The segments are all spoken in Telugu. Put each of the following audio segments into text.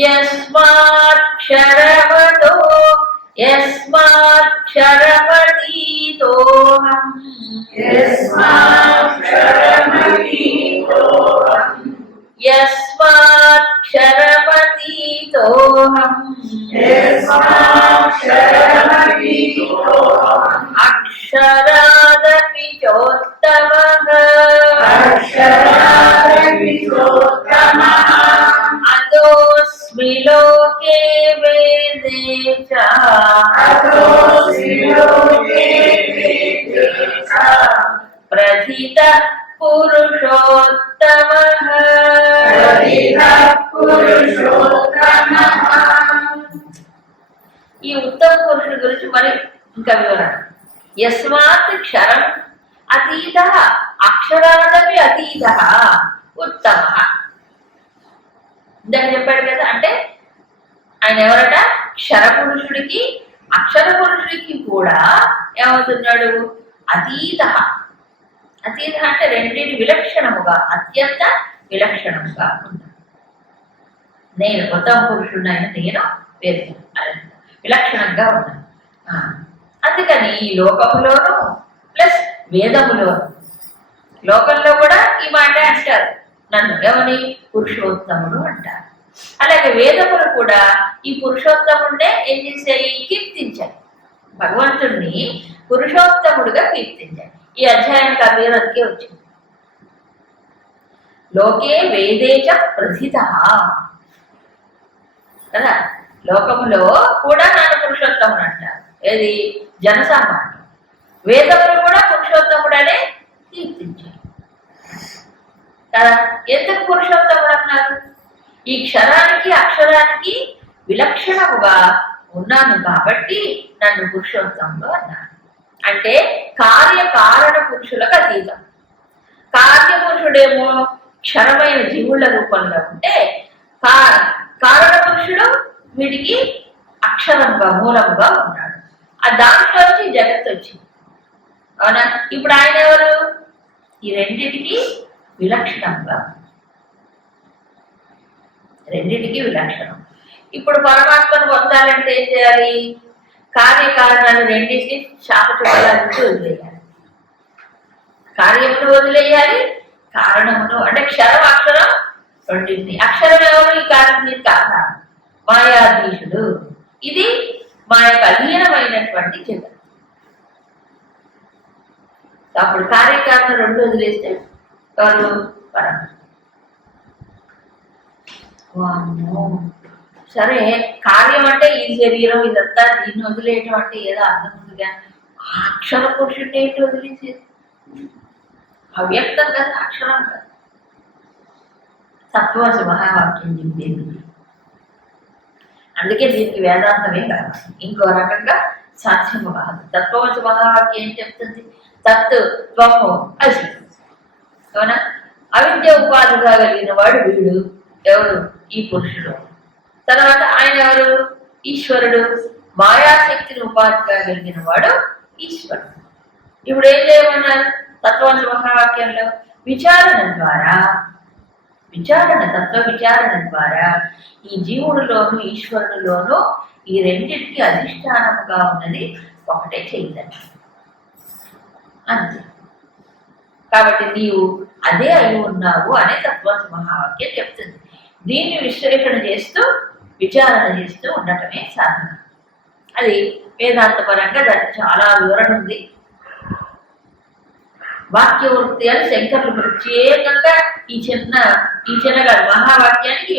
यस्माक्षरवतो यस्माक्षरमतीतोऽहम् यस्माक्षरमतीतोऽहम् यस्माक्षरमतीतोऽहम् अक्षर అతీత అంటే రెండింటి విలక్షణముగా అత్యంత విలక్షణముగా ఉన్నాను నేను ఉత్తమ పురుషుడినైన నేను వేరు. విలక్షణంగా ఉన్నాను అందుకని ఈ లోకములోను ప్లస్ వేదములోను లోకంలో కూడా ఈ మాట అంటారు. నన్ను ఎవని? పురుషోత్తముడు అంటారు. అలాగే వేదములు కూడా ఈ పురుషోత్తముడే ఏం చేశాయి? కీర్తించాయి. భగవంతుడిని పురుషోత్తముడుగా కీర్తించాయి. ఈ అధ్యాయానికి ఆ పేరు అందుకే వచ్చింది. లోకే వేదేచ ప్రథిత కదా? లోకంలో కూడా నన్ను పురుషోత్తముడు అంటారు. ఏది? జనసామాన్యం వేదములు కూడా పురుషోత్తముడనే కీర్తించారు. కదా? ఎందుకు పురుషోత్తముడు అన్నారు ఈ క్షరానికి అక్షరానికి విలక్షణముగా ఉన్నాను కాబట్టి నన్ను పురుషోత్తముడు అన్నారు. అంటే కార్య కారణ పురుషులకు అతీతం. కార్యపురుషుడేమో క్షరమైన జీవుల రూపంలో ఉంటే కా కారణ పురుషుడు వీడికి అక్షరంగా మూలంగా ఉన్నాడు. ఆ దాంట్లో వచ్చి జగత్తు వచ్చింది. అవునా? ఇప్పుడు ఆయన ఎవరు? ఈ రెండిటికి విలక్షణంగా. రెండిటికి విలక్షణం. ఇప్పుడు పరమాత్మను పొందాలంటే ఏం చేయాలి? కార్యకారణాలు రెండింటికి శాప చూడాలంటే వదిలేయాలి. కార్యమును వదిలేయాలి? కారణమును అంటే క్షరం అక్షరం రెండింటి అక్షరం ఎవరు? ఈ కారణం కారణం మాయాధీశుడు. ఇది మాయ యొక్క అధీనమైనటువంటి జగత్ అప్పుడు కార్యకారణ రెండు వదిలేస్తే పరం సరే కార్యం అంటే ఈ శరీరం ఇదంతా దీన్ని వదిలేయటం అంటే ఏదో అర్థం ఉందిగా. ఆ అక్షర పురుషుడిని ఏంటి వదిలేసేది? అవ్యక్తం కదా అక్షరం కదా. తత్వశ మహావాక్యం చెప్పింది. అందుకే దీనికి వేదాంతమే కావాలి ఇంకో రకంగా సాధ్యము కాదు తత్వశ మహావాక్యం ఏం చెప్తుంది? తత్ త్వము అసి అవునా? అవిద్య ఉపాధిగా కలిగిన వాడు వీడు ఎవరు? ఈ పురుషుడు. తర్వాత ఆయన ఎవరు? ఈశ్వరుడు. మాయాశక్తిని ఉపాధిగా కలిగిన వాడు ఈశ్వరుడు. ఇప్పుడు ఏం చేయమన్నారు? తత్వంశ విచారణ ద్వారా విచారణ తత్వ విచారణ ద్వారా ఈ జీవుడిలోను ఈశ్వరుడిలోను ఈ రెండింటికి అధిష్టానముగా ఉన్నది ఒకటే చైతన్యం. అంతే. కాబట్టి నీవు అదే అయి ఉన్నావు అనే తత్వంశ మహావాక్యం చెప్తుంది. దీన్ని విశ్లేషణ చేస్తూ విచారణ చేస్తూ ఉండటమే సాధన అది వేదాంత పరంగా దానికి చాలా వివరణ ఉంది. వాక్య వృత్తి అని శంకరులు ప్రత్యేకంగా ఈ చిన్న ఈ చిన్నగా మహావాక్యానికి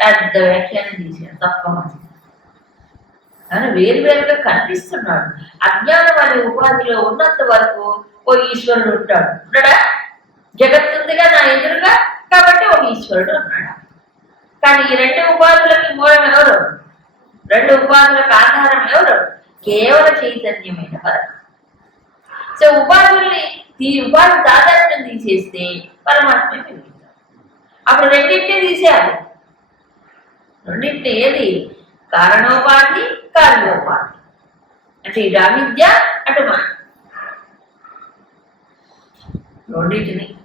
పెద్ద వ్యాఖ్యానం చేశారు తత్వం కానీ వేరువేరుగా కనిపిస్తున్నాడు. అజ్ఞానం అనే ఉపాధిలో ఉన్నంత వరకు ఓ ఈశ్వరుడు ఉంటాడు. ఉన్నాడా జగత్తుందిగా నా ఎదురుగా కాబట్టి ఒక ఈశ్వరుడు ఉన్నాడు. కానీ ఈ రెండు ఉపాధులకి మూలం ఎవరు? రెండు ఉపాధులకు ఆధారం ఎవరు? కేవల చైతన్యమైన పరమాత్మ సో ఉపాధుల్ని ఈ ఉపాధి తాదాత్మ్యం తీసేస్తే పరమాత్మ మిగులుతాడు అప్పుడు రెండింటినీ తీసేయాలి. రెండింటిని ఏది? కారణోపాధి కార్యోపాధి. అంటే ఇటు అవిద్య అటు మన రెండింటిని.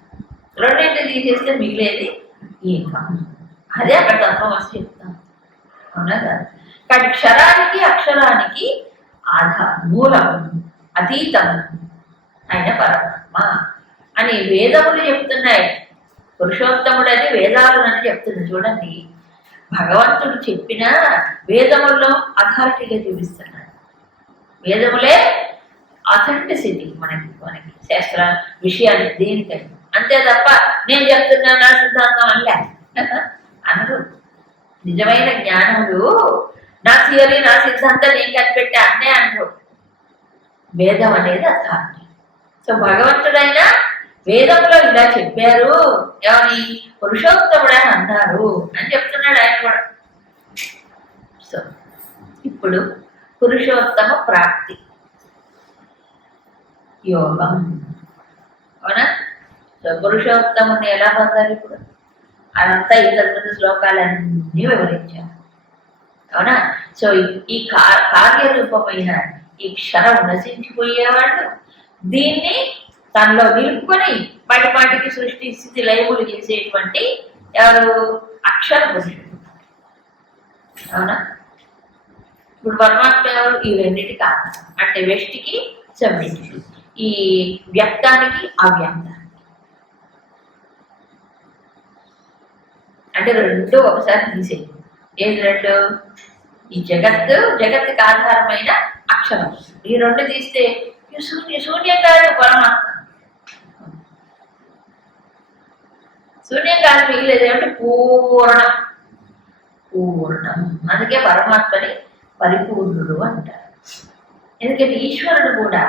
రెండింటిని తీసేస్తే మిగిలేది ఏకం అదే అక్కడ తత్వమసి చెప్తాం. అవునా కదా? కానీ క్షరానికి అక్షరానికి ఆధార మూలం అతీతం ఆయన పరమాత్మ అని వేదములు చెప్తున్నాయి. పురుషోత్తముడని వేదాలునని చెప్తుంది చూడండి. భగవంతుడు చెప్పిన వేదముల్లో అథారిటీగా చూపిస్తున్నాడు. వేదములే అథెంటిసిటీ మనకి మనకి శాస్త్ర విషయాలు దేనికైనా. అంతే తప్ప నేను చెప్తున్నా నా సిద్ధాంతం అనలే అనరు. నిజమైన జ్ఞానుడు నా థియరీ నా సిద్ధాంతం నేను కనిపెట్టే అన్నే అనరు. వేదం అనేది అథారిటీ సో భగవంతుడైనా వేదంలో ఇలా చెప్పారు. ఏమని? పురుషోత్తముడు అని అన్నారు. అని చెప్తున్నాడు ఆయన కూడా. సో ఇప్పుడు పురుషోత్తమ ప్రాప్తి. యోగం. అవునా? సో పురుషోత్తముని ఎలా పొందాలి ఇప్పుడు? అదంతా ఈ తరగతి శ్లోకాలన్నీ వివరించారు. అవునా? సో ఈ- కా- కార్యరూపమైన ఈ క్షరం నశించిపోయేవాళ్ళు. దీన్ని తనలో నిలుపుకొని బయట పాటికి సృష్టి స్థితి లయములు చేసేటువంటి ఎవరు? అక్షర పురుషుడు అవునా? ఇప్పుడు పరమాత్మ ఎవరు? ఈ రెండింటి కారణం అంటే వ్యష్టికి సమ్మిటికి ఈ వ్యక్తానికి అవ్యక్తానికి అంటే రెండు ఒకసారి తీసేయి. ఏది రెండు? ఈ జగత్తు జగత్తుకి ఆధారమైన అక్షరం. ఈ రెండు తీస్తే ఈ శూన్య శూన్యం కాదు పరమాత్మ శూన్యం కాదు మిగిలేదు ఏమంటే పూర్ణం. పూర్ణం. అందుకే పరమాత్మని పరిపూర్ణుడు అంటారు. ఎందుకంటే ఈశ్వరుడు కూడా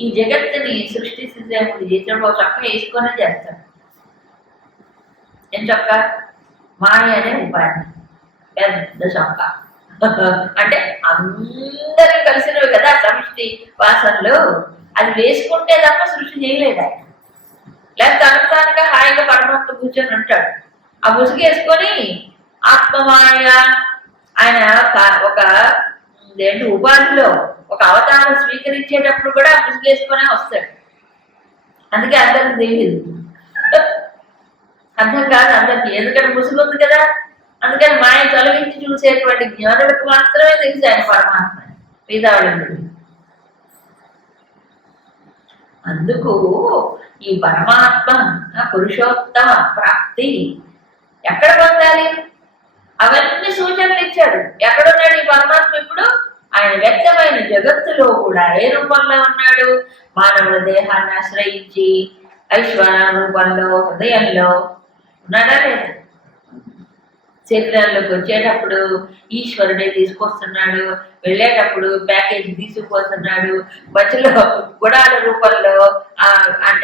ఈ జగత్తుని సృష్టి స్థితి చేసినప్పుడు చక్క వేసుకొని చేస్తాడు. ఏం చక్క? మాయ అనే ఉపాధి పెద్ద చొక్క అంటే అందరూ కలిసినవి కదా సమిష్టి వాసనలు. అది వేసుకుంటే తప్ప సృష్టి చేయలేదు ఆయన. లేకపోతే అనుసారంగా హాయిగా పరమాత్మ కూర్చొని ఉంటాడు. ఆ ముసుగేసుకొని ఆత్మమాయ ఆయన ఒక ఏంటి ఉపాధిలో ఒక అవతారం స్వీకరించేటప్పుడు కూడా ఆ వస్తాడు. అందుకే అందరికి తెలియదు. అర్థం కాదు అందరికి. ఎందుకంటే ముసుగుంది కదా. అందుకని మాయ తొలగించి చూసేటువంటి జ్ఞానుడికి మాత్రమే తెలుసు ఆయన పరమాత్మ. మిగతా అందుకు ఈ పరమాత్మ పురుషోత్తమ ప్రాప్తి ఎక్కడ పొందాలి? అవన్నీ సూచనలు ఇచ్చాడు. ఎక్కడున్నాడు ఈ పరమాత్మ ఇప్పుడు? ఆయన వ్యక్తమైన జగత్తులో కూడా ఏ రూపంలో ఉన్నాడు? మానవుల దేహాన్ని ఆశ్రయించి ఐశ్వర్య రూపంలో హృదయంలో ఉన్నాడా లేదా శరీరాల్లోకి వచ్చేటప్పుడు ఈశ్వరుడే తీసుకొస్తున్నాడు వెళ్ళేటప్పుడు ప్యాకేజ్ తీసుకుపోతున్నాడు మధ్యలో గుడాల రూపంలో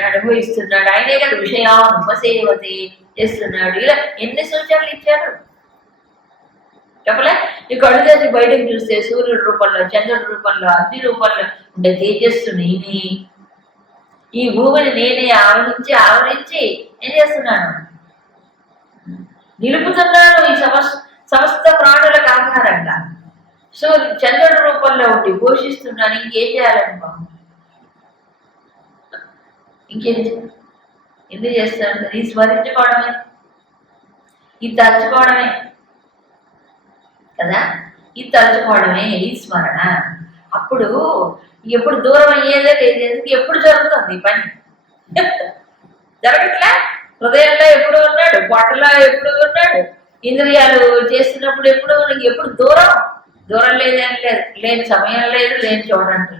అనుభవిస్తున్నాడు. ఆయనే కదా విషయం ఉపసేవతి చేస్తున్నాడు. ఇలా ఎన్ని సూచనలు ఇచ్చారు? చెప్పలే? ఈ కళ్ళు బయటకు చూస్తే సూర్యుడి రూపంలో చంద్రుడి రూపంలో అగ్ని రూపంలో ఉండే తేజస్సు నేనే. ఈ భూమిని నేనే ఆవరించి ఆవరించి ఏం చేస్తున్నాను? నిలుపుతున్నాను ఈ సమస్ సమస్త ప్రాణులకు ఆధారంగా. సో చంద్రుడి రూపంలో ఉండి పోషిస్తున్నాను ఇంకేం చేయాలని బాబు ఇంకేం ఎందుకు చేస్తాను ఇది స్మరించుకోవడమే. ఇది తలుచుకోవడమే. కదా? ఇది తలుచుకోవడమే ఈ స్మరణ. అప్పుడు ఎప్పుడు దూరం అయ్యేదే లేదు. ఎందుకు? ఎప్పుడు జరుగుతుంది ఈ పని? జరగట్లే? హృదయంలో ఎప్పుడు ఉన్నాడు బట్టలో ఎప్పుడు ఉన్నాడు ఇంద్రియాలు చేస్తున్నప్పుడు ఎప్పుడు నీకు ఎప్పుడు దూరం? దూరం లేదని లేదు లేని సమయం లేదు లేని చూడండి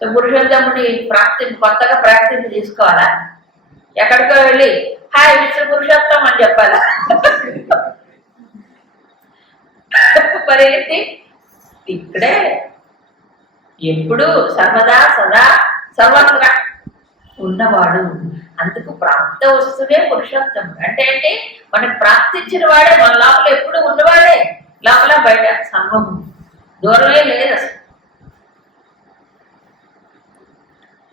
సో పురుషోత్తముడి ప్రాప్తి కొత్తగా ప్రాక్టీస్ తీసుకోవాలా? ఎక్కడికో వెళ్ళి హాయ్ మిస్టర్ పురుషోత్తం అని చెప్పాలా? మరి ఏంటి? ఇక్కడే ఎప్పుడు సర్వదా సదా సర్వత్రా. ఉన్నవాడు. అందుకు ప్రాప్త వస్తువే పురుషోత్తం అంటే ఏంటి? మనకు ప్రాప్తించిన వాడే మన లోపల ఎప్పుడు ఉన్నవాడే. లోపల బయట సంఘం దూరమే లేదు అసలు.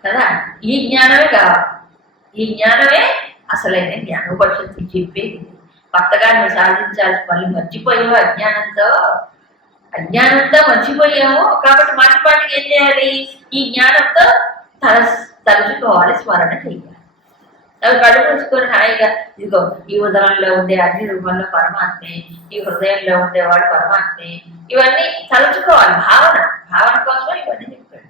కదా? ఈ జ్ఞానమే కావాలి. ఈ జ్ఞానమే అసలైన జ్ఞానం పరిషత్తు చెప్పేది. కొత్తగా నువ్వు సాధించాల్సి మళ్ళీ మర్చిపోయావు అజ్ఞానంతో. అజ్ఞానంతో మర్చిపోయాము. కాబట్టి మాటి మాటికి ఏం చేయాలి? ఈ జ్ఞానంతో తలస్ తలుచుకోవాలి స్మరణ చేయాలి అవి కళ్ళు మూసుకొని హాయిగా ఇదిగో ఈ ఉదరంలో ఉండే అగ్ని రూపంలో పరమాత్మే ఈ హృదయంలో ఉండేవాడు పరమాత్మే ఇవన్నీ తలుచుకోవాలి. భావన భావన కోసమే ఇవన్నీ చెప్పాడు.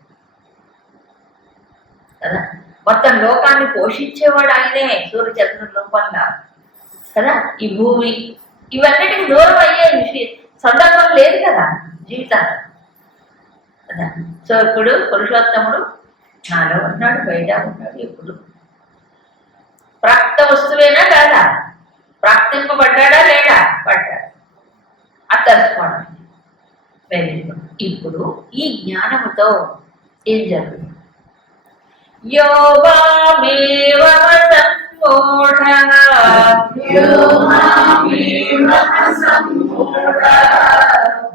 కదా? మొత్తం లోకాన్ని పోషించేవాడు ఆయనే సూర్యచంద్రుల రూపంగా కదా? ఈ భూమి ఇవన్నిటికి దూరం అయ్యే విషయం సందర్భం లేదు కదా జీవితాన్ని కదా? సో ఇప్పుడు పురుషోత్తముడు నాలో ఉన్నాడు బయట ఉన్నాడు ఎప్పుడు. ప్రాప్త వస్తువేనా కాదా? ప్రాప్తింపబడ్డా లేడా? పడ్డాడు. అది తెలుసుకోవడం వెరీ ఇప్పుడు ఈ జ్ఞానముతో ఏం జరుగుతుంది?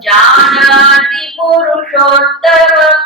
జానాతి పురుషోత్తమ.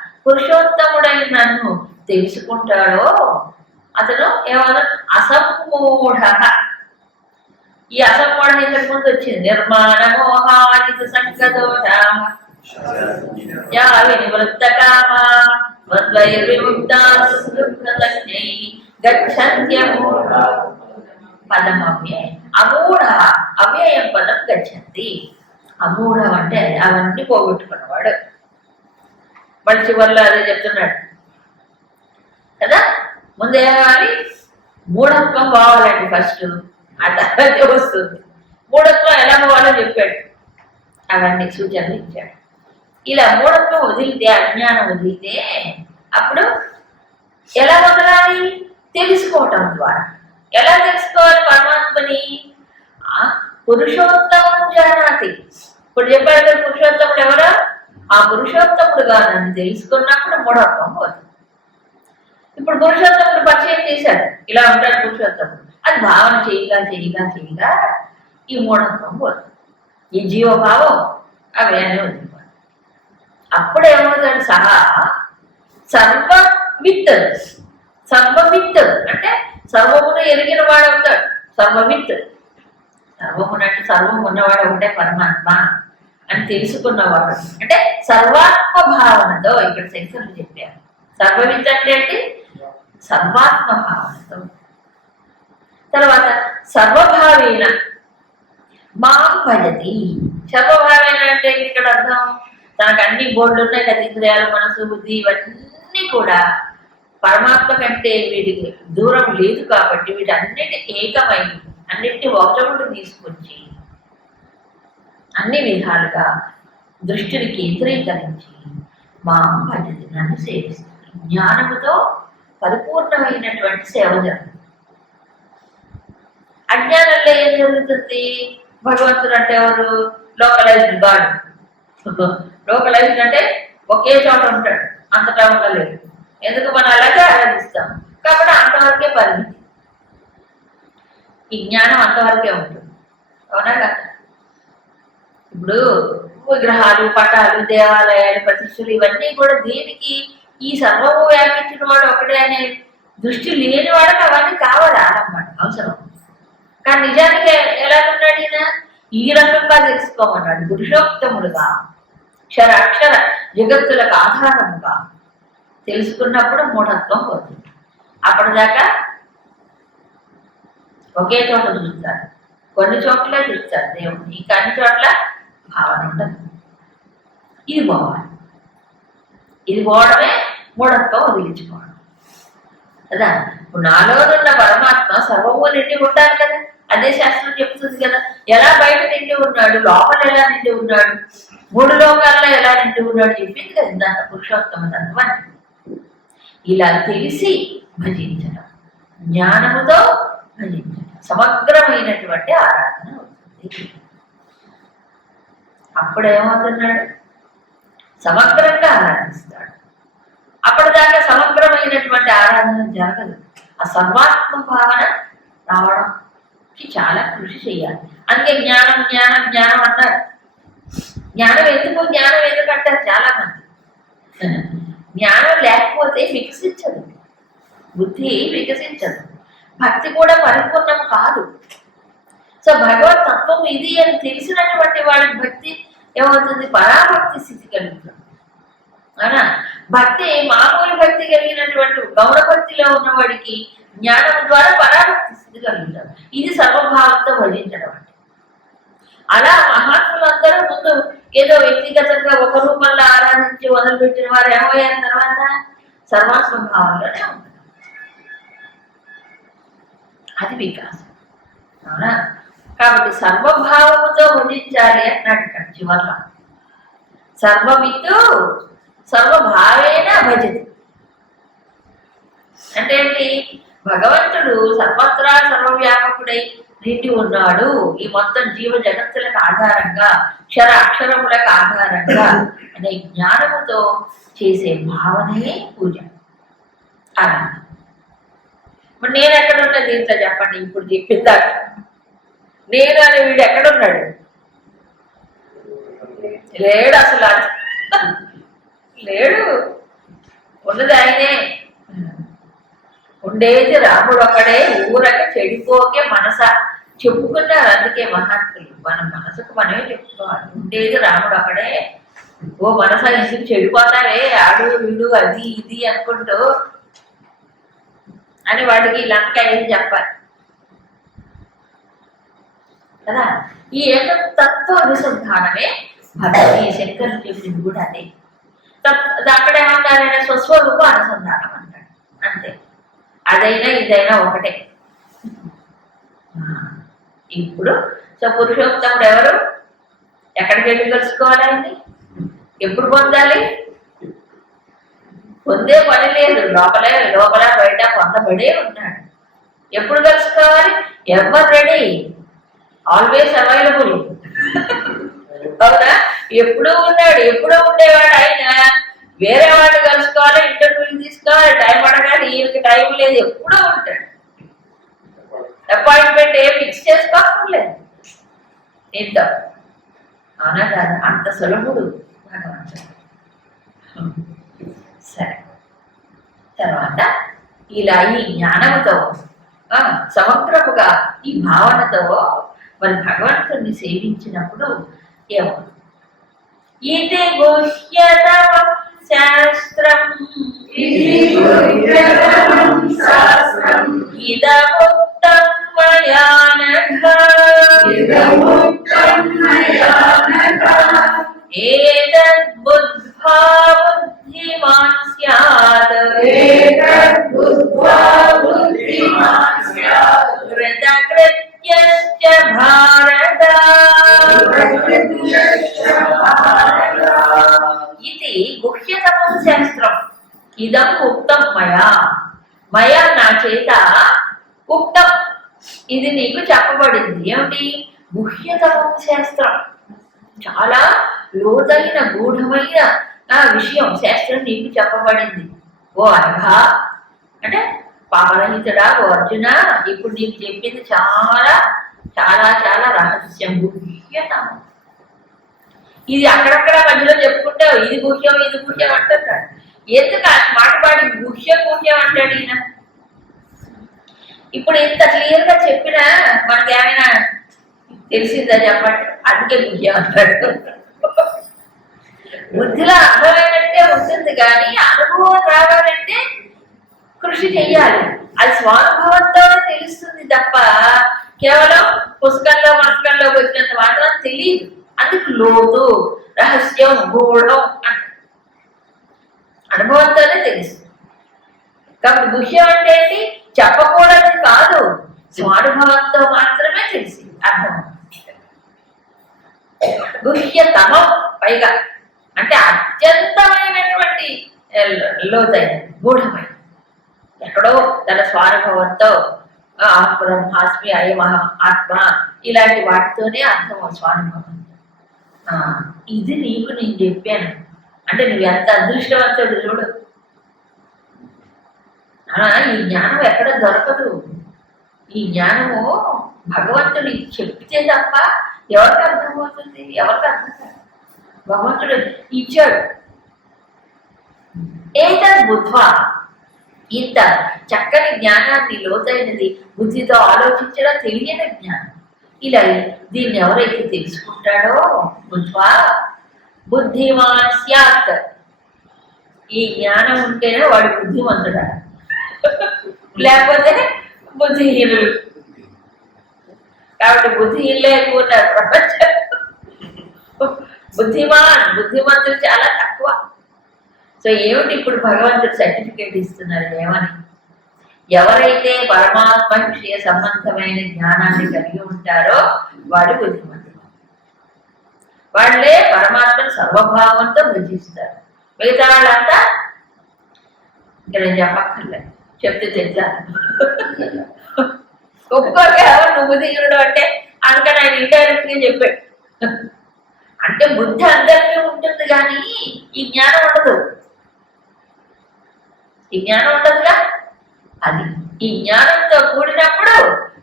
పురుషోత్తముడైన నన్ను తెలుసుకుంటాడో అతను ఏమన్నా అసమ్మూఢ ఈ అసమ్మూఢ ఇంతకు ముందు వచ్చింది? నిర్మాణ మోహాజిత సంగదోష యా వినివృత్త కామ ద్వంద్వైర్విముక్తా పదం అవ్యయం అమూఢ అవ్యయం పదం గచ్చంతి. అమూఢం అంటే అవన్నీ పోగొట్టుకున్నవాడు. మళ్ళీ చివరిలో అదే చెప్తున్నాడు. కదా? ముందు ఏమని మూఢత్వం పోవాలండి ఫస్ట్. ఆ తర్వాత వస్తుంది మూఢత్వం ఎలా పోవాలో చెప్పాడు. అవన్నీ సూచనలు ఇచ్చాడు. ఇలా మూఢత్వం వదిలితే అజ్ఞానం వదిలితే అప్పుడు ఎలా వదలాలి? తెలుసుకోవటం ద్వారా. ఎలా తెలుసుకోవాలి పరమాత్మని? ఆ పురుషోత్తమం జానాతి. ఇప్పుడు చెప్పాడు పురుషోత్తముడు ఎవరో? ఆ పురుషోత్తముడుగా నన్ను తెలుసుకున్నప్పుడు మూఢత్వం పోతుంది. ఇప్పుడు పురుషోత్తముడు పరిచయం చేశాడు. ఇలా ఉంటాడు పురుషోత్తముడు. అది భావన చేయగా చేయగా చేయగా ఈ మూఢత్వం పోతుంది. ఈ జీవభావం అవి అన్నీ వదిలిపోతాయి అప్పుడు ఏమవుతాడు సహా సర్వ విత్ సర్వవిత్ అంటే సర్వమును ఎరిగిన వాడు అవుతాడు సర్వవిత్ సర్వమును సర్వం ఉన్నవాడు ఉంటే పరమాత్మ. అని తెలుసుకున్నవాడు. అంటే సర్వాత్మ భావనతో ఇక్కడ శంకరులు చెప్పారు. సర్వవిత్ అంటే అంటే సర్వాత్మ భావనతో తర్వాత సర్వభావేన మాం భజతి. సర్వభావేన అంటే ఇక్కడ అర్థం? తనకు అన్ని బోర్డులు ఉన్నాయి కదా ఇంద్రియాలు మనసు బుద్ధి ఇవన్నీ కూడా. పరమాత్మ కంటే వీటికి దూరం లేదు కాబట్టి వీటన్నిటి ఏకమై అన్నిటిని ఒకటి తీసుకొచ్చి అన్ని విధాలుగా దృష్టిని కేంద్రీకరించి మా భజతి నన్ను సేవిస్తుంది జ్ఞానముతో పరిపూర్ణమైనటువంటి సేవ జరుగుతుంది. అజ్ఞానంలో ఏం జరుగుతుంది? భగవంతుడు అంటే ఎవరు? Localised God. లోకలైజ్డ్ అంటే ఒకే చోట ఉంటాడు. అంతటా ఉండలేదు ఎందుకు? మనం అలాగే ఆరాధిస్తాం. కాబట్టి అంతవరకే పరిమితి. ఈ జ్ఞానం అంతవరకే ఉంటుంది. అవునా కదా? ఇప్పుడు విగ్రహాలు పటాలు దేవాలయాలు ప్రతిష్టలు ఇవన్నీ కూడా దేనికి ఈ సర్వము వ్యాపించిన వాడు ఒకటే అనే దృష్టి లేని వాడికి అవన్నీ కావాలి అన్నమాట అవసరం. కానీ నిజానికి ఎలా ఉన్నాడు ఈయన? ఈ రకంగా తెలుసుకోమన్నాడు పురుషోత్తముడుగా అక్షర అక్షర జగత్తులకు ఆధారముగా తెలుసుకున్నప్పుడు మూఢత్వం పోతుంది. అప్పటిదాకా ఒకే చోట చూస్తారు. కొన్ని చోట్ల చూస్తారు దేవుడిని ఇంకా అన్ని చోట్ల భావన ఉండదు ఇది పోవాలి ఇది పోవడమే మూఢత్వం వదిలించుకోవడం కదా ఇప్పుడు నాలో ఉన్న పరమాత్మ సర్వము నిండి ఉంటారు కదా అదే శాస్త్రం చెప్తుంది కదా ఎలా బయట నిండి ఉన్నాడు లోపల ఎలా నిండి ఉన్నాడు మూడు లోకాల్లో ఎలా నిండి ఉన్నాడు చెప్పింది కదా ఇందాక పురుషోత్తమ తత్వం ఇలా తెలిసి భజించడం జ్ఞానముతో భజించడం సమగ్రమైనటువంటి ఆరాధన అవుతుంది అప్పుడు ఏమవుతున్నాడు సమగ్రంగా ఆరాధిస్తాడు. అప్పటిదాకా సమగ్రమైనటువంటి ఆరాధన జరగదు. ఆ సర్వాత్మ భావన రావడంకి చాలా కృషి చేయాలి. అందుకే జ్ఞానం జ్ఞానం జ్ఞానం అంటారు. జ్ఞానం ఎందుకు? జ్ఞానం ఎందుకు అంటారు చాలా మంది జ్ఞానం లేకపోతే వికసించదు. బుద్ధి వికసించదు. భక్తి కూడా పరిపూర్ణం కాదు. సో భగవత్ తత్వం ఇది అని తెలిసినటువంటి వాడి భక్తి ఏమవుతుంది? పరాభక్తి స్థితి కలుగుతుంది. అవునా? భక్తి మామూలు భక్తి కలిగినటువంటి గౌర భక్తిలో ఉన్నవాడికి జ్ఞానం ద్వారా పరాభక్తి స్థితి కలుగుతాడు ఇది సర్వభావంతో భజించడం అంటే. అలా మహాత్ములందరూ ముందు ఏదో వ్యక్తిగతంగా ఒక రూపంలో ఆరాధించి వదిలిపెట్టిన వారు ఏమయ్యారు తర్వాత? సర్వాస్వభావంలోనే ఉంటారు అది వికాసం. అవునా? కాబట్టి సర్వభావముతో భజించాలి అన్నాడు ఇక్కడ చివరిలో సర్వమిత్తు సర్వభావేన భజతి. అంటే ఏంటి? భగవంతుడు సర్వత్రా సర్వవ్యాపకుడై నిండి ఉన్నాడు. ఈ మొత్తం జీవ జగత్తులకు ఆధారంగా క్షర అక్షరములకు ఆధారంగా అనే జ్ఞానముతో చేసే భావనే పూజ. అలా. నేను ఎక్కడ ఎక్కడున్నా దీంట్లో చెప్పండి. ఇప్పుడు చెప్పిందాక నేను అని వీడు ఎక్కడున్నాడు? లేడు అసలు. లేడు. ఉన్నది ఆయనే. ఉండేది రాముడు ఒకడే ఊరక చెడిపోకే మనస. చెప్పుకున్నారు అందుకే మహాత్ములు. మన మనసుకు మనమే చెప్పుకోవాలి. ఉండేది రాముడు ఒకడే ఓ మనస ఇసుకు చెడిపోతావే ఆడు వీడు అది ఇది అనుకుంటూ అని వాడికి లంక ఏది చెప్పాలి. కదా? ఈ ఏకతత్వ అనుసంధానమే భక్తి శంకరులు చెప్పింది కూడా అదే అక్కడ ఏమంటారు ఆయన స్వస్వరూప అనుసంధానం అంటాడు అంతే. అదైనా ఇదైనా ఒకటే. ఇప్పుడు సో పురుషోత్తముడు ఎవరు? ఎక్కడికి వెళ్ళి కలుసుకోవాలండి ఎప్పుడు పొందాలి? పొందే పని లేదు. లోపలే లోపల బయట పొందబడే ఉన్నాడు. ఎప్పుడు కలుసుకోవాలి? ఎవరు రెడీ? ఆల్వేస్ అవైలబుల్ అవునా? ఎప్పుడూ ఉన్నాడు ఎప్పుడూ ఉండేవాడు ఆయన. వేరే వాడిని కలుసుకోవాలి ఇంటర్వ్యూలు తీసుకోవాలి టైం అడగాలి ఈయనకి టైం లేదు ఎప్పుడూ ఉంటాడు. అపాయింట్మెంట్ ఏం ఫిక్స్ చేసుకోలేదు ఏంటో? అవునా కాదు అంత సులభుడు. సరే. తర్వాత ఇలా ఈ జ్ఞానంతో సమగ్రముగా ఈ భావనతో మరి భగవంతుడిని సేవించినప్పుడు ఏమవుతుంది ఇది గుహ్యతమం శాస్త్రం. ఇదముక్తం మయా నఘ. ఇదముక్తం మయా నఘ. ఏతద్బుద్ధ్వా బుద్ధిమాన్ స్యాత్ ఏతద్బుద్ధ్వా బుద్ధిమాన్ స్యాత్. ప్రకృత్యశ్చ భారత. ఇది గుహ్యతమం శాస్త్రం ఇదం ఉక్తం మయా మయా నా చేత ఉక్తం ఇది నీకు చెప్పబడింది ఏమిటి? గుహ్యతమం శాస్త్రం చాలా లోతైన గూఢమైన ఆ విషయం శాస్త్రం నీకు చెప్పబడింది. ఓ అర్హ! అంటే పాపరహితుడా ఓ అర్జున. ఇప్పుడు నీకు చెప్పింది చాలా చాలా చాలా రహస్యం. గుహ్యతం ఇది అక్కడక్కడ మధ్యలో చెప్పుకుంటావు. ఇది గుహ్యం ఇది గుహ్యం అంటున్నాడు. ఎందుకు ఆ మాట పాడి గుహ్యం గుహ్యం అంటాడు ఈయన? ఇప్పుడు ఇంత క్లియర్గా చెప్పినా మనకి ఏమైనా తెలిసిందా చెప్పండి? అందుకే గుహ్యం అంటాడు. బుద్ధిలో అర్థమైనట్టే ఉంటుంది కానీ అనుభవం రావాలంటే కృషి చెయ్యాలి. అది స్వానుభవంతోనే తెలుస్తుంది తప్ప కేవలం పుస్తకంలో పుస్తకంలో వచ్చినంత మాత్రం తెలియదు. అందుకు లోతు రహస్యం గూఢం అంట. అనుభవంతోనే తెలుస్తుంది కాబట్టి గుహ్యం అంటే ఏంటి? చెప్పకూడదు కాదు. స్వానుభవంతో మాత్రమే తెలిసి అర్థం గుహ్యతమం పైగా. అంటే అత్యంతమైనటువంటి లోతైన గూఢమైన ఎక్కడో తన స్వానుభవంతో బ్రహ్మాస్మి అయమహ ఆత్మ ఇలాంటి వాటితోనే అర్థం స్వానుభవం ఇది నీకు నేను చెప్పాను. అంటే నువ్వు ఎంత అదృష్టవంతుడు చూడు. ఈ జ్ఞానం ఎక్కడ దొరకదు. ఈ జ్ఞానము భగవంతుడు చెప్తే తప్ప ఎవరికి అర్థమవుతుంది? ఎవరికి అర్థం కాదు భగవంతుడు ఇచ్చాడు. ఏతద్ బుద్ధ్వా ఇంత చక్కని జ్ఞానాన్ని లోతైనది బుద్ధితో ఆలోచించడం తెలియని జ్ఞానం. ఇలా దీన్ని ఎవరైతే తెలుసుకుంటాడో బుద్ధ్వా? బుద్ధిమాన్ సత్ ఈ జ్ఞానం ఉంటేనే వాడు బుద్ధిమంతుడా? లేకపోతే బుద్ధిహీనుడు. కాబట్టి బుద్ధిహీనులే ఎక్కువ ఉన్నారు ప్రపంచం బుద్ధిమాన్ బుద్ధిమంతులు చాలా తక్కువ. సో ఏమిటి ఇప్పుడు భగవంతుడు సర్టిఫికేట్ ఇస్తున్నారు ఏమని? ఎవరైతే పరమాత్మ క్షయ సంబంధమైన జ్ఞానాన్ని కలిగి ఉంటారో వాడు బుద్ధిమంతులు. వాళ్ళే పరమాత్మను సర్వభావంతో భజిస్తారు మిగతా వాళ్ళంతా ఇక్కడ నేను చెప్పక్కర్లేదు చెప్తే తెచ్చా ఒప్పుకోకే ఎవరు నువ్వు దిగుడు అంటే అందుకని ఆయన ఇండైరెక్ట్గా చెప్పాడు. అంటే బుద్ధి అందరికీ ఉంటుంది కానీ ఈ జ్ఞానం ఉండదు. ఈ జ్ఞానం ఉండదుగా అది. ఈ జ్ఞానంతో కూడినప్పుడు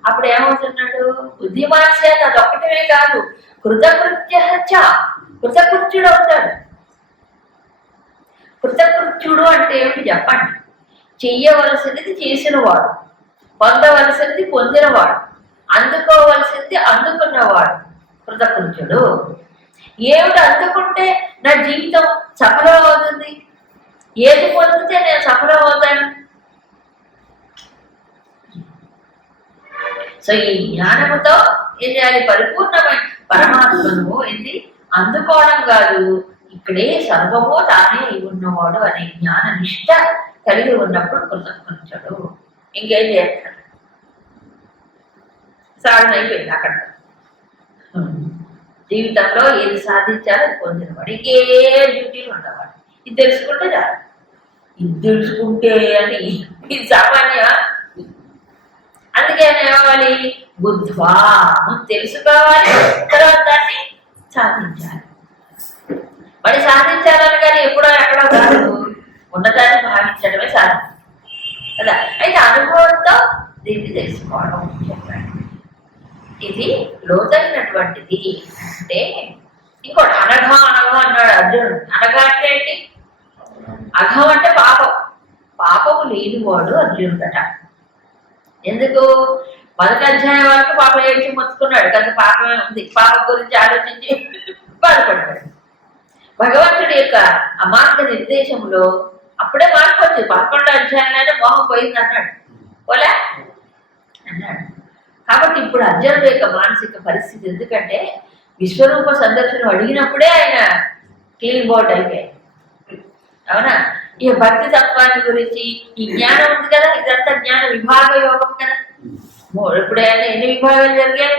అప్పుడు ఏమవుతున్నాడు బుద్ధిమాన్ చేత అదొక్కటమే కాదు. కృతకృత్య కృతకృత్యుడు అవుతాడు. కృతకృత్యుడు అంటే ఏమిటి చెప్పండి? చెయ్యవలసినది చేసినవాడు పొందవలసింది పొందినవాడు అందుకోవలసింది అందుకున్నవాడు కృతకృత్యుడు. ఏమిటి అందుకుంటే నా జీవితం సఫలం అవుతుంది ఏది పొందితే నేను సఫలం అవుతాను సో ఈ జ్ఞానముతో ఏం చేయాలి పరిపూర్ణమైన పరమాత్మను ఏంటి అందుకోవడం కాదు. ఇక్కడే సర్వము తానే అయి ఉన్నవాడు అనే జ్ఞాన నిష్ట కలిగి ఉన్నప్పుడు కృతజ్ఞుడు ఇంకేం చేస్తాడు? సాధన అయిపోయింది అక్కడ. జీవితంలో ఏది సాధించాలో పొందినవాడు. ఇంకే డ్యూటీలు ఉండవాడు. ఇది తెలుసుకుంటే ఇది తెలుసుకుంటే అంటే ఇది సామాన్య అందుకే ఏమవ్వాలి బుద్ధ్వా తెలుసుకోవాలి తర్వాత దాన్ని సాధించాలి. మరి సాధించాలని కానీ ఎప్పుడో ఎక్కడో కాదు. ఉన్నదాన్ని భావించడమే సాధన కదా? అయితే అనుభవంతో దీన్ని తెలుసుకోవడం ఇది లోతైనటువంటిది. అంటే ఇంకోటి అనఘ అనఘ అన్నాడు అర్జునుడు. అనఘ అంటే ఏంటి? అఘం అంటే పాపం. పాపము లేనివాడు అర్జునుడట. ఎందుకు? మొదటి అధ్యాయం వరకు పాపం ఏడ్చి మొత్తుకున్నాడు కదా పాపమే ఉంది. పాపం గురించి ఆలోచించి బాధపడ్డాడు భగవంతుడి యొక్క అమార్గ నిర్దేశంలో అప్పుడే మార్పు వచ్చింది. పదకొండు అధ్యాయంలోనే మోహం పోయింది అన్నాడు. పోలే? అన్నాడు. కాబట్టి ఇప్పుడు అర్జునుడు యొక్క మానసిక పరిస్థితి ఎందుకంటే విశ్వరూప సందర్శనం అడిగినప్పుడే ఆయన క్లీన్ బోర్డ్ అయిపోయాయి అవునా? ఈ భక్తి తత్వాన్ని గురించి ఈ జ్ఞానం ఉంది కదా ఇదంతా జ్ఞాన విభాగ యోగం కదా. ఇప్పుడు ఎన్ని విభాగాలు జరిగాయి?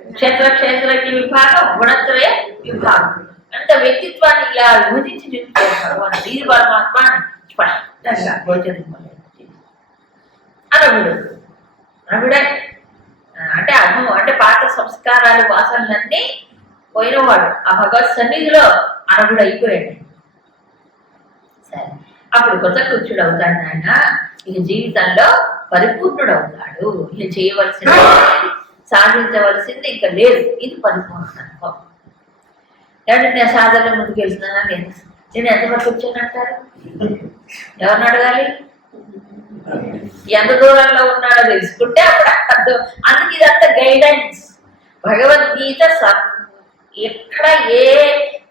క్షేత్ర క్షేత్రజ్ఞ విభాగం గుణత్రయ విభాగం. అంత వ్యక్తిత్వాన్ని ఇలా విభజించి చూపించారు భగవాన్. ఇది పరమాత్మ అని స్పష్టంగా గోచరింపలేదు అనవుడు అనవుడే ఆ, అంటే అహం అంటే పాత సంస్కారాలు వాసనలన్నీ పోయినవాడు. ఆ భగవత్ సన్నిధిలో అనగుడు అయిపోయాడు. సరే అప్పుడు కొత్త కూర్చుడు అవుతాడు నాయన. ఇక జీవితంలో పరిపూర్ణుడు అవుతాడు ఇక చేయవలసింది సాధించవలసింది ఇంకా లేదు. ఇది పరిపూర్ణ అనుభవం కాబట్టి నేను సాధనలో ముందుకు వెళ్తున్నానా నేను నేను ఎంతవరకు వచ్చానంటారు ఎవరిని అడగాలి? ఎంత దూరంలో ఉన్నాడో తెలుసుకుంటే అప్పుడు అర్థం అందుకే ఇదంతా గైడెన్స్ భగవద్గీత ఎక్కడ ఏ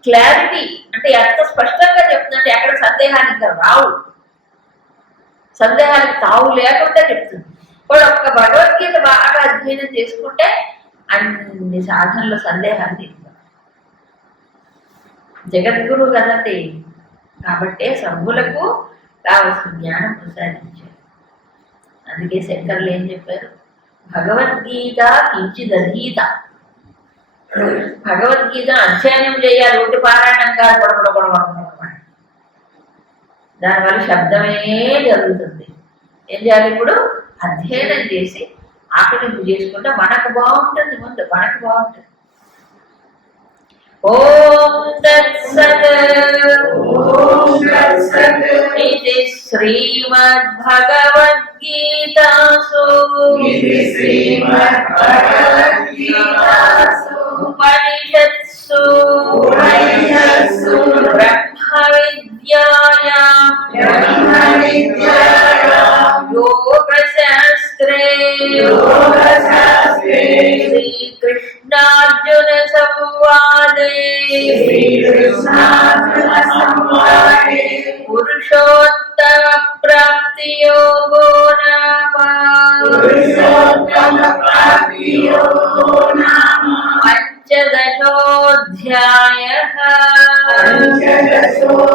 క్లారిటీ అంటే ఎంత స్పష్టంగా చెప్తుందంటే ఎక్కడ సందేహానికి రావు. సందేహానికి తావు లేకుండా చెప్తుంది. ఇప్పుడు ఒక్క భగవద్గీత బాగా అధ్యయనం చేసుకుంటే అన్ని సాధనలో సందేహాలు తీరుతాయి జగద్గురు కదండి. కాబట్టే సభ్యులకు కావలసిన జ్ఞానం ప్రసాదించారు. అందుకే శంకర్లు ఏం చెప్పారు? భగవద్గీత కించిదధీత. భగవద్గీత అధ్యయనం చేయాలి ఒకటి పారాయణం పారాయణంగా పొడపడపడమనుకున్నమాట దానివల్ల శబ్దమే జరుగుతుంది ఏం చేయాలి ఇప్పుడు అధ్యయనం చేసి ఆకలింపు చేసుకుంటే మనకు బాగుంటుంది ముందు మనకు బాగుంటుంది ఓం తత్సత్ ఇది శ్రీమద్భగవద్గీతాసు శ్రీమద్భగవద్గీతాసు इति श्रीमद्भगवद्गीतासु इति श्रीमद्भगवद्गीतासु उपनिषत्सु उपनिषत्सु ब्रह्मविद्यायां ब्रह्मविद्यायां योगशास्त्रे योगशास्त्रे श्रीकृष्णार्जुनसंवादे। श्रीकृष्णार्जुनसंवादे। पुरुषोत्तमप्राप्तियोगो नाम। पुरुषोत्तमप्राप्तियोगो नाम। पञ्चदशोऽध्यायः। पञ्चदशो